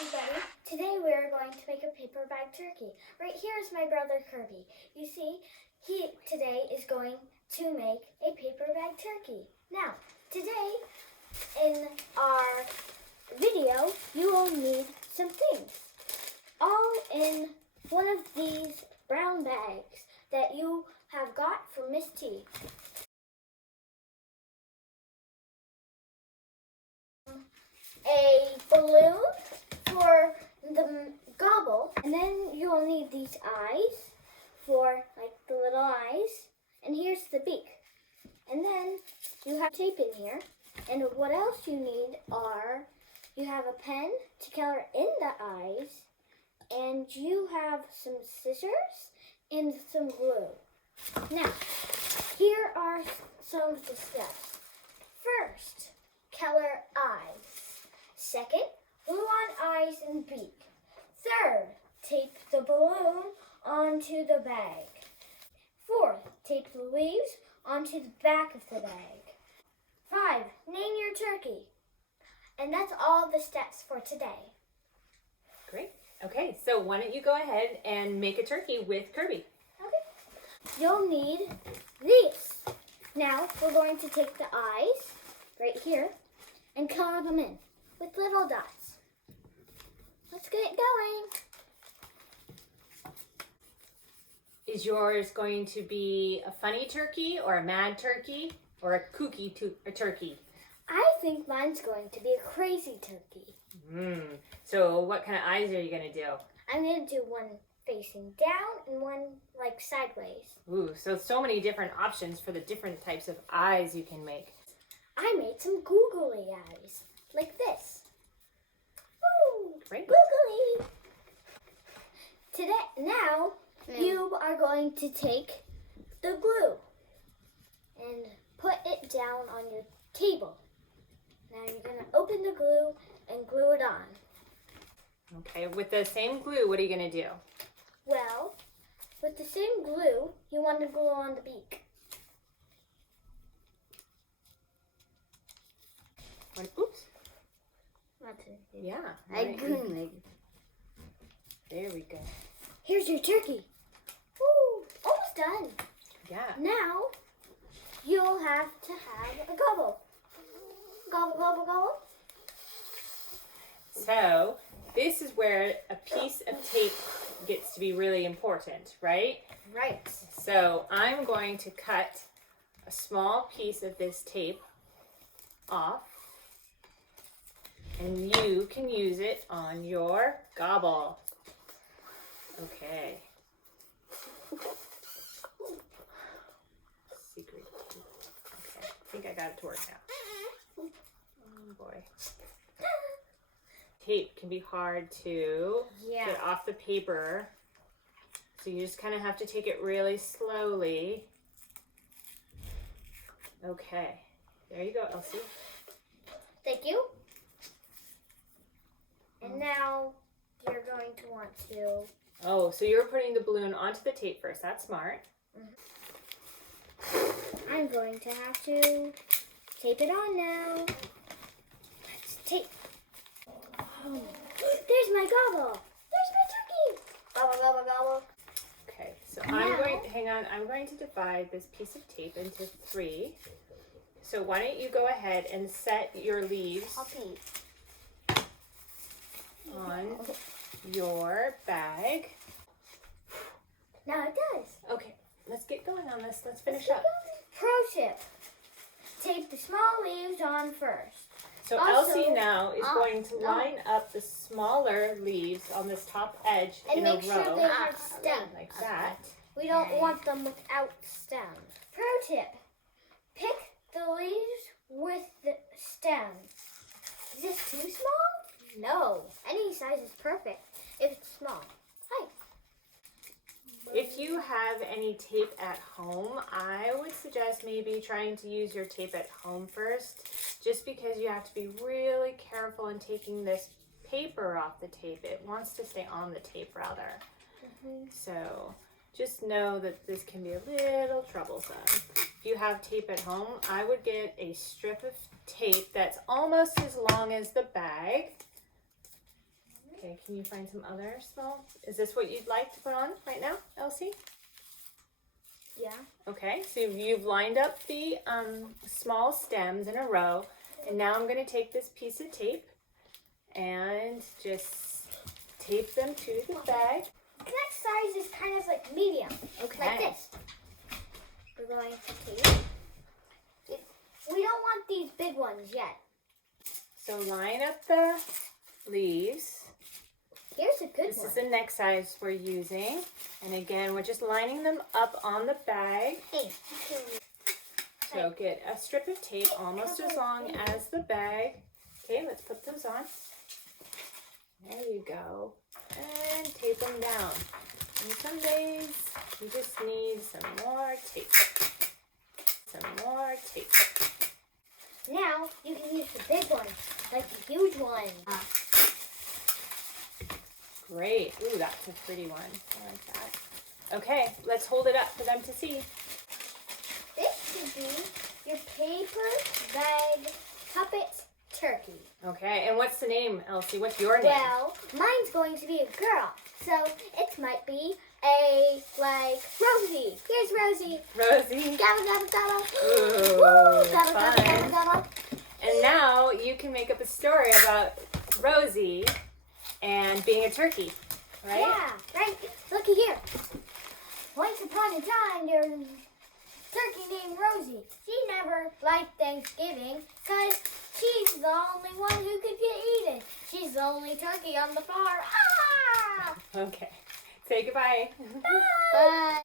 everybody. Today we are going to make a paper bag turkey. Right here is my brother Kirby. You see, he today is going to make a paper bag turkey. Now, today in our video, you will need some things. All in one of these brown bags that you have got from Miss T. A balloon for the gobble, and then you'll need these eyes for like the little eyes, and here's the beak. And then you have tape in here, and what else you need are, you have a pen to color in the eyes, and you have some scissors and some glue. Now, here are some of the steps. First, color eyes. Second, glue on eyes and beak. Third, tape the balloon onto the bag. Fourth, tape the leaves onto the back of the bag. 5, name your turkey. And that's all the steps for today. Great. Okay, so why don't you go ahead and make a turkey with Kirby? Okay. You'll need these. Now, we're going to take the eyes right here and color them in with little dots. Let's get going. Is yours going to be a funny turkey or a mad turkey or a kooky turkey? I think mine's going to be a crazy turkey. So what kind of eyes are you going to do? I'm going to do one facing down and one like sideways. Ooh, so many different options for the different types of eyes you can make. I made some googly eyes, like this. Woo! Great. Googly! Now, you are going to take the glue and put it down on your table. Now you're going to open the glue and glue it on. Okay, with the same glue, what are you going to do? Well, with the same glue, you want to glue on the beak. Oops. Yeah. Right. There we go. Here's your turkey. Woo! Almost done. Yeah. Now, you'll have to have a gobble. Gobble, gobble, gobble. So, this is where a piece of tape gets to be really important, right? Right. So, I'm going to cut a small piece of this tape off, and you can use it on your gobble. Okay. Secret. Okay, I think I got it to work now. Oh boy. Tape can be hard to get off the paper, so you just kind of have to take it really slowly. Okay, there you go, Elsie. Thank you. And now you're going to want to... Oh, so you're putting the balloon onto the tape first. That's smart. I'm going to have to tape it on now. Let's tape. Oh, there's my gobble. There's my turkey. Gobble, gobble, gobble. Okay, so Now- I'm going to divide this piece of tape into 3. So why don't you go ahead and set your leaves I'll tape. on your bag. Now it does. Okay, let's get going on this. Let's finish up. Pro tip. Tape the small leaves on first. So Also, Elsie now is going to line up the smaller leaves on this top edge And in a make row. sure they have stems. Like that. We don't want them without stems. Pro tip. Pick the leaves with the stems. Is this too small? No. Any size is perfect if it's small. Hi. If you have any tape at home, I would suggest maybe trying to use your tape at home first, just because you have to be really careful in taking this paper off the tape. It wants to stay on the tape rather. So just know that this can be a little troublesome. If you have tape at home, I would get a strip of tape that's almost as long as the bag. Okay, can you find some other small? Is this what you'd like to put on right now, Elsie? Yeah. Okay, so you've lined up the small stems in a row, and now I'm going to take this piece of tape and just tape them to the bag. The next size is kind of like medium. Okay. Like this. We're going to tape. We don't want these big ones yet. So line up the leaves. Here's a good This one. is the next size we're using. And again, we're just lining them up on the bag. Hey. So get a strip of tape almost as long as the bag. Okay, let's put those on. There you go. And tape them down. And some days you just need some more tape. Some more tape. Now you can use the big one, like the huge one. Great. Ooh, that's a pretty one. I like that. Okay, let's hold it up for them to see. This should be your paper bag puppet turkey. Okay, and what's the name, Elsie? What's your name? Well, mine's going to be a girl, so it might be a, like, Rosie. Here's Rosie. Rosie. Gabba, gabba, gabba. Ooh, Woo, gabba, fun. gabba, gabba, gabba. And now you can make up a story about Rosie and being a turkey, right? Yeah, right. Looky here. Once upon a time, there was a turkey named Rosie. She never liked Thanksgiving because she's the only one who could get eaten. She's the only turkey on the farm. Ah! Okay. Say goodbye. Bye.